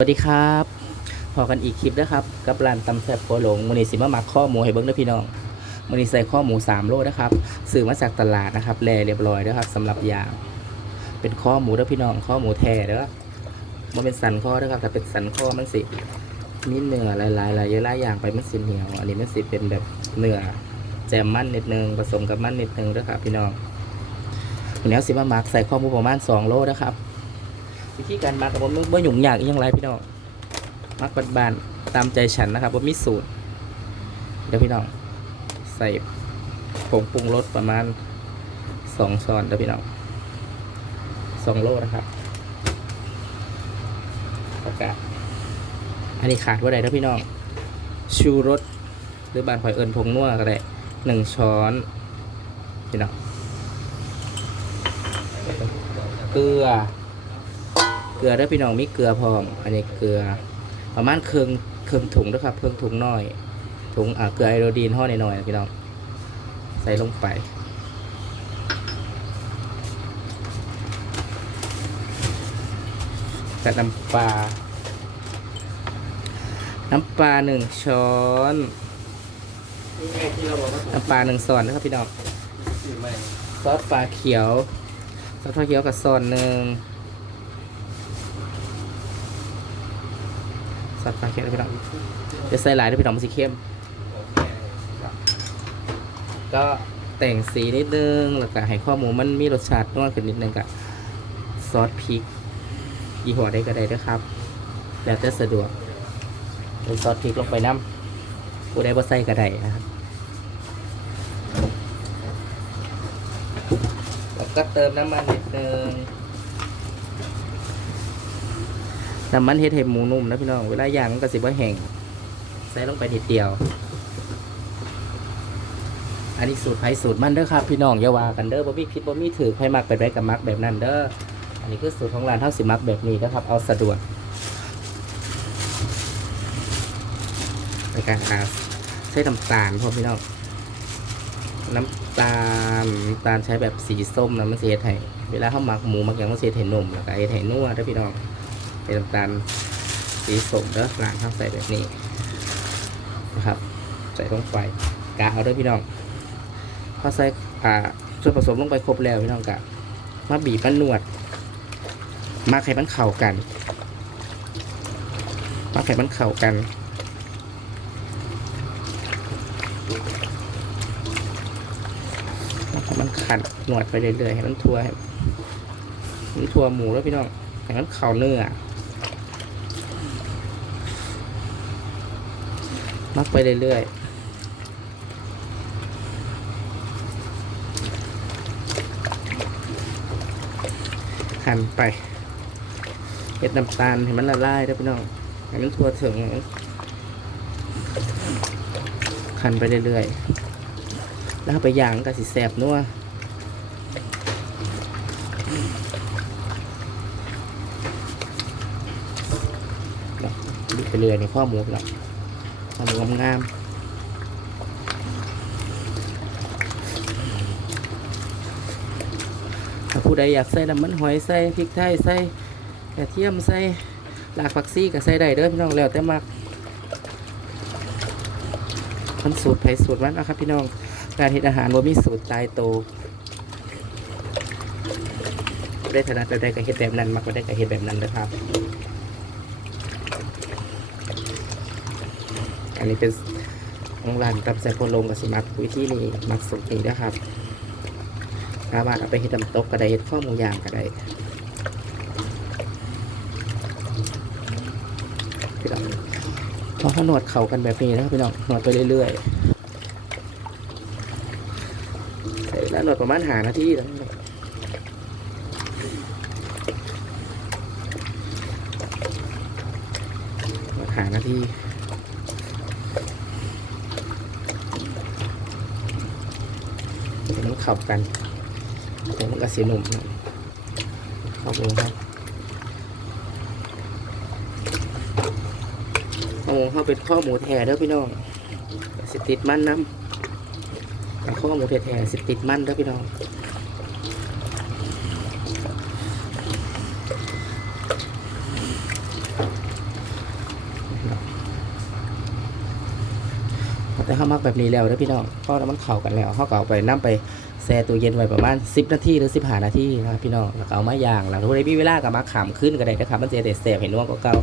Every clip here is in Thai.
สวัสดีครับพอกันอีกคลิปนะครับ กับร้านตำแซ่บโคหลงมือนี้สิมาหมักข้อหมูให้เบิ้งเด้อพี่น้องมือนี้ใส่ข้อหมู3โลนะครับซื้อมาจากตลาดนะครับแลเรียบร้อยนะครับสำหรับยางเป็นข้อหมูเด้อพี่น้องข้อหมูแท้เด้อมันเป็นสันข้อนะครับแต่เป็นสันข้อมันสิมีเนื้อหลายๆหลายเยอะหลายอย่างไปมันสิเหนียว อันนี้มันสิเป็นแบบเนื้อแจมมันนิดนึงผสมกับมันนิดนึงเด้อครับพี่น้องวันนี้สิมาหมักใส่ข้อหมูประมาณ2โลนะครับ วิธีการมักกับผมไม่หยุ่งยากอหยังไรพี่น้องมักบานๆตามใจฉันนะครับผมมีสูตร เดี๋ยวพี่น้อง ใส่ผงปรุงรสประมาณสองช้อนเดี๋ยวพี่น้องสองโลนะครับแล้วก็อันนี้ขาดว่าใดเดี๋ยวพี่น้อง ชูรสหรือบานหอยเอิญผงนัวก็ได้หนึ่งช้อนพี่น้องเกลือ เกลือได้อพี่น้องมีเกลือพร้อม อันนี้เกลือ ประมาณเครื่องเครื่องถุงนะครับเครื่องถุงน้อยถุงอ่าเกลือไอโอดีนห่อหน่อยๆพี่น้องใส่ลงไปกับน้ำปลา น้ำปลาหนึ่งช้อน น้ำปลาหนึ่งช้อนนะครับพี่น้องซอสปลาเขียว ซอสปลาเขียวกับซอนหนึ่ง สัตว์ปลาเค็มนะพี่น้องจะใส่หลายด้วยพี่น้องมันสีเข้ม ก็แต่งสีนิดนึงแล้วก็ให้ข้อมูลมันมีรสชาตินัวขึ้นนิดนึงกับซอสพริกยี่ห้อใดก็ได้ด้วยครับ แล้วแต่สะดวกเป็นซอสพริกลงไปน้ำผู้ใดบ่ใส่ก็ได้นะครับ แล้วก็เติมน้ำมันนิดนึง น้ำมันเฮ็ดให้หมูนุ่มนะพี่น้อง เวลาย่างมันก็สิบ่แห้งใส่ลงไปนิดเดียว อันนี้สูตรไผสูตรมันเด้อครับพี่น้องอย่าว่ากันเด้อบ่มีผิดบ่มีถือไผมักไปได้กับมักแบบนั้นเด้อ อันนี้คือสูตรของร้านเฮาสิมักแบบนี้นะครับ เอาสะดวกในการหาใช้น้ำตาลพอพี่น้องน้ำตาลน้ำตาลใช้แบบสีส้มนะมันเฮ็ดให้เวลาเฮาหมักหมูหมักหยังมันสิเฮ็ดให้นุ่มแล้วก็เฮ็ดให้นัวเด้อพี่น้อง เป็นน้ำตาลสีส้มเด้อร้านข้างใส่แบบนี้นะครับ ใส่ลงไปกะเอาด้อพี่น้องพอใส่อ่าส่วนผสมลงไปครบแล้วพี่น้องกะมาบีบมันนวด มาไข่มันเข่ากัน มาไข่มันเข่ากันมาทำมันขัดหนวดไปเรื่อยๆให้มันทั่วให้มันทั่วหมูแล้วพี่น้องให้มันเข่าเนื้อ มักไปเรื่อยๆหั่นไปเห็ดน้ำตาลให้มันละลายได้พี่น้องให้มันทั่วถึงคั่นไปเรื่อยๆ แล้วไปย่างก็สิแสบนัวดูไปเรื่อยในข้อมูพี่น้อง ทำงามงามถ้าผู้ใดอยากใส่น้ำมันหอยใส่พริกไทยใส่กระเทียมใส่หลากผักซี่ก็ใส่ได้เด้อพี่น้องแล้วแต่มักมันสูตรไผสูตรมันนะครับ พี่น้องการเฮ็ดอาหารว่ามีสูตรตายโตได้ถนัดแบบใดก็เฮ็ดแบบนั้นมักก็ได้ก็เฮ็ดแบบนั้นนะครับ อันนี้เป็นของร้านตับแซ่บโพลงกับสมัครวิธีนี้มักสุกนี้นะครับสามารถเอาไปเฮ็ดน้ำตกก็ได้เฮ็ดข้อมูย่างก็ได้พี่น้องพอเขาหนวดเข่ากันแบบนี้นะครับพี่น้องหนวดไปเรื่อยๆใช้เวลาหนวดประมาณหานาทีแล้วพี่น้องหนวดหานาที ให้มัน เข้ากันเดี๋ยวมันก็สีหนุ่มนะเข้าไปครับข้อหมูเข้าเป็นข้อหมูแท้เด้อพี่น้องสิติดมันน้ำข้อหมูแท้ๆสิติดมันเด้อพี่น้อง แต่เขามักแบบนี้แล้วนะพี่น้องเพราะมันเข่ากันแล้วเขาก็เอาไปนํไปแช่ตู้เย็นไว้ประมาณ 10 นาทีหรือ 15 นาทีนะครับพี่น้องแล้วเอามาย่างแล้วถ้าใครมีเวลาก็มาขามขึ้นก็ได้นะครับ มันจะได้แสบเห็นว่าก็เก่า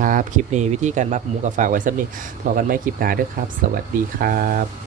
ครับ คลิปนี้วิธีการมักหมูกับฝากไว้สักนี้พอกันไม่คลิปหน้าด้วยครับ สวัสดีครับ